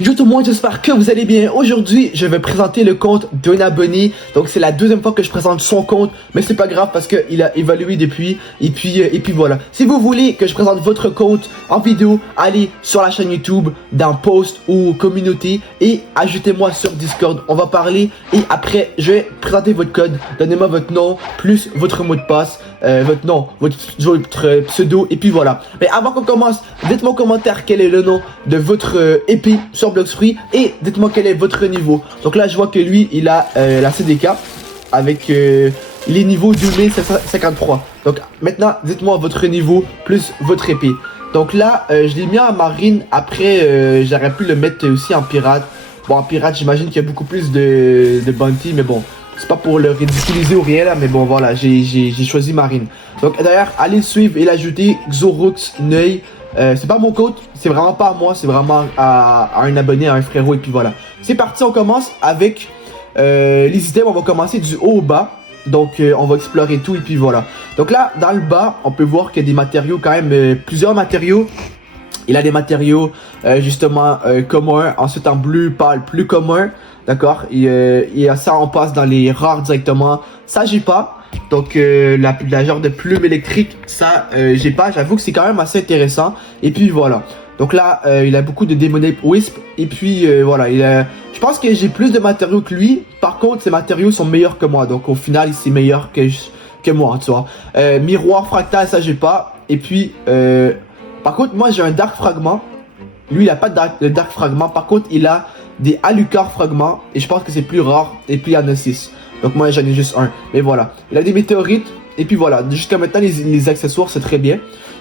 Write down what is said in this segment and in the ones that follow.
Yo tout le monde, j'espère que vous allez bien. Aujourd'hui, je vais présenter le compte d'un abonné. Donc c'est la deuxième fois que je présente son compte, mais c'est pas grave parce qu'il a évolué depuis. Et puis voilà. Si vous voulez que je présente votre compte en vidéo, allez sur la chaîne YouTube, dans post ou communauté et ajoutez-moi sur Discord. On va parler et après je vais présenter votre code. Donnez-moi votre nom plus votre mot de passe, votre nom, votre pseudo et puis voilà. Mais avant qu'on commence, dites-moi en commentaire quel est le nom de votre épée sur Blox Fruits et dites-moi quel est votre niveau. Donc là je vois que lui il a la CDK avec les niveaux 2753. Donc maintenant dites-moi votre niveau plus votre épée. Donc là je l'ai mis en marine. Après j'aurais pu le mettre aussi en pirate. Bon en pirate j'imagine qu'il y a beaucoup plus de bounty, mais bon c'est pas pour le ridiculiser ou rien là, mais bon voilà, j'ai choisi marine. Donc d'ailleurs allez le suivre et l'ajouter, Xorux Neuil. C'est pas mon compte, c'est vraiment pas à moi, c'est vraiment à un abonné, à un frérot, et puis voilà. C'est parti, on commence avec les items, on va commencer du haut au bas. Donc on va explorer tout, et puis voilà. Donc là, dans le bas, on peut voir qu'il y a des matériaux quand même, plusieurs matériaux. Il a des matériaux justement communs, ensuite en bleu pâle plus commun, d'accord. Et ça on passe dans les rares directement, ça j'ai pas. Donc la genre de plume électrique, ça j'ai pas, j'avoue que c'est quand même assez intéressant. Et puis voilà, donc là il a beaucoup de Demonic Wisp. Et puis voilà, je pense que j'ai plus de matériaux que lui. Par contre ces matériaux sont meilleurs que moi, donc au final c'est meilleur que moi, tu vois. Miroir fractal, ça j'ai pas. Et puis par contre moi j'ai un Dark Fragment. Lui il a pas de Dark Fragment. Par contre il a des Alucard Fragments. Et je pense que c'est plus rare. Et puis il y en a 6. Donc moi j'en ai juste un. Mais voilà. Il a des météorites. Et puis voilà. Jusqu'à maintenant les accessoires c'est très bien.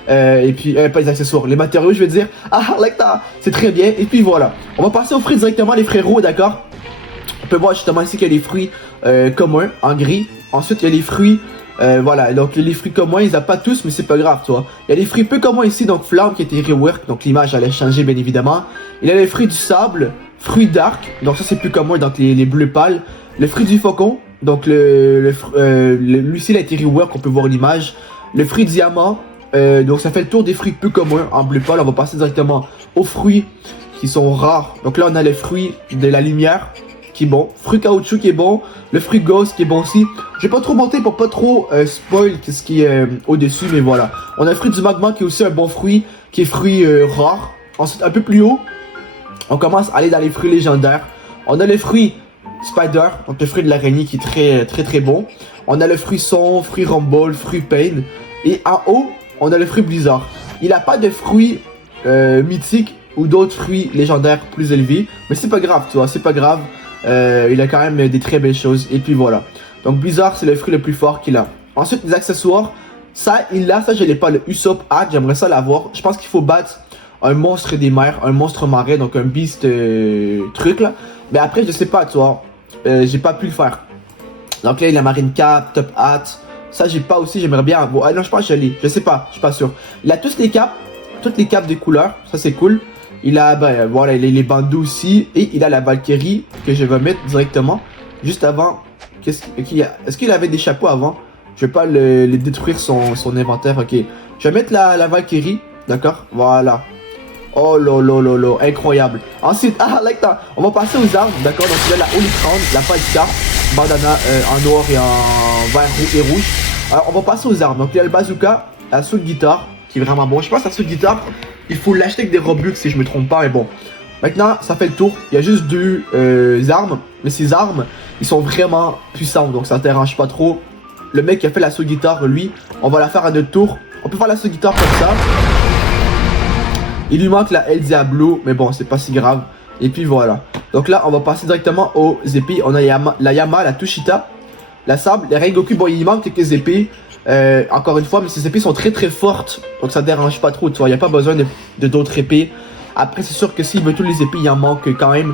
Et puis pas les accessoires. Les matériaux je veux dire. Ah like that. C'est très bien. Et puis voilà. On va passer aux fruits directement les frérots, d'accord. On peut voir justement ici qu'il y a les fruits communs en gris. Ensuite il y a les fruits. Voilà, donc les fruits communs, ils n'ont pas tous, mais c'est pas grave, tu vois. Il y a les fruits peu communs ici, donc flamme qui a été rework, donc l'image allait changer bien évidemment. Il y a les fruits du sable, fruits dark, donc ça c'est plus commun, donc les bleus pâles. Le fruit du faucon, donc lui il a été rework, on peut voir l'image. Le fruit diamant, donc ça fait le tour des fruits peu communs en bleu pâle. On va passer directement aux fruits qui sont rares. Donc là on a les fruits de la lumière qui est bon, fruit caoutchouc qui est bon, le fruit ghost qui est bon aussi. Je vais pas trop monter pour pas trop spoil ce qui est au-dessus, mais voilà. On a le fruit du magma qui est aussi un bon fruit, qui est fruit rare. Ensuite, un peu plus haut, on commence à aller dans les fruits légendaires. On a le fruit spider, donc le fruit de l'araignée qui est très bon. On a le fruit son, fruit rumble, fruit pain. Et en haut, on a le fruit blizzard. Il a pas de fruits mythiques ou d'autres fruits légendaires plus élevés, mais c'est pas grave, tu vois, c'est pas grave. Il a quand même des très belles choses. Et puis voilà. Donc Blizzard c'est le fruit le plus fort qu'il a. Ensuite les accessoires. Ça il a, ça je l'ai pas. Le Usopp Hat, j'aimerais ça l'avoir. Je pense qu'il faut battre un monstre des mers, un monstre marais, donc un beast truc là. Mais après je sais pas, tu vois. J'ai pas pu le faire. Donc là il a Marine Cap, Top Hat. Ça j'ai pas aussi, j'aimerais bien avoir. Ah non je pense que je l'ai. Je sais pas, je suis pas sûr. Il a toutes les capes de couleurs. Ça c'est cool. Il a, ben voilà, il a les bandeaux aussi. Et il a la Valkyrie que je vais mettre directement. Juste avant. Est-ce qu'il avait des chapeaux avant? Je vais pas le détruire son inventaire. Ok. Je vais mettre la Valkyrie. D'accord. Voilà. Oh lolo, incroyable. Ensuite, like that. On va passer aux armes. D'accord. Donc il y a la Holy Crown, la Palscar, bandana en noir et en vert et rouge. Alors on va passer aux armes. Donc il y a le bazooka, la Soul Guitar, qui est vraiment bon. Je pense que la Soul Guitar, il faut l'acheter avec des Robux si je me trompe pas, mais bon. Maintenant, ça fait le tour. Il y a juste deux armes. Mais ces armes, ils sont vraiment puissantes. Donc ça ne dérange pas trop. Le mec qui a fait la Soul Guitar, lui, on va la faire à notre tour. On peut faire la Soul Guitar comme ça. Il lui manque la El Diablo. Mais bon, c'est pas si grave. Et puis voilà. Donc là, on va passer directement aux épées. On a la Yama, la Tushita, la Sable, les Rengoku. Bon, il manque quelques épées. Encore une fois, mais ces épées sont très fortes. Donc ça dérange pas trop, tu vois. Il n'y a pas besoin de d'autres épées. Après, c'est sûr que s'il veut toutes les épées, il en manque quand même.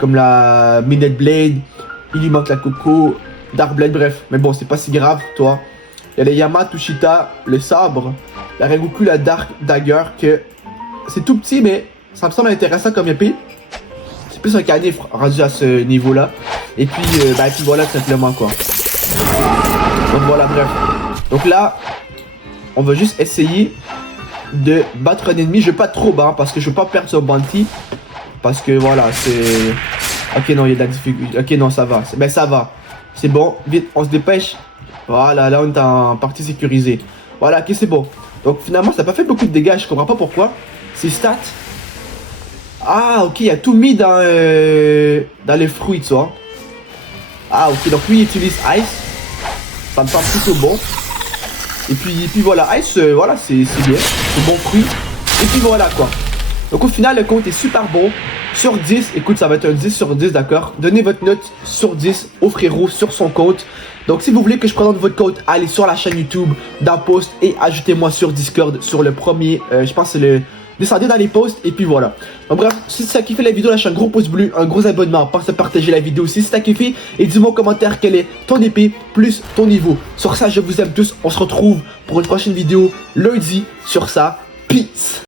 Comme la Midnight Blade. Il lui manque la Coco, Dark Blade, bref. Mais bon, c'est pas si grave, toi. Il y a les Yama, Tushita, le Sabre, la Rengoku, la Dark Dagger. Que c'est tout petit, mais ça me semble intéressant comme épée. C'est plus un canifre rendu à ce niveau-là. Et puis, puis voilà, tout simplement, quoi. Donc voilà, bref. Donc là, on va juste essayer de battre un ennemi. Je vais pas trop bas parce que je veux pas perdre son bounty. Parce que voilà, c'est... Ok, non, il y a de la difficulté. Ok, non, ça va. Ben, ça va. C'est bon. Vite, on se dépêche. Voilà, là, on est en partie sécurisée. Voilà, ok, c'est bon. Donc, finalement, ça n'a pas fait beaucoup de dégâts. Je comprends pas pourquoi. C'est stats. Ah, ok, il a tout mis dans les fruits, tu vois. Ah, ok, donc lui, il utilise Ice. Ça me semble plutôt bon. Et puis voilà, Ice, voilà, c'est bien. C'est bon fruit. Et puis voilà, quoi. Donc au final, le compte est super bon. Sur 10, écoute, ça va être un 10 sur 10, d'accord? Donnez votre note sur 10 au frérot sur son compte. Donc si vous voulez que je présente votre compte, allez sur la chaîne YouTube, dans post et ajoutez-moi sur Discord sur le premier, je pense que c'est le... Descendez dans les posts et puis voilà. Donc bref, si tu as kiffé la vidéo, lâche un gros pouce bleu, un gros abonnement, pense à partager la vidéo aussi si tu as kiffé et dis-moi en commentaire quel est ton épée plus ton niveau. Sur ça, je vous aime tous, on se retrouve pour une prochaine vidéo lundi. Sur ça, peace.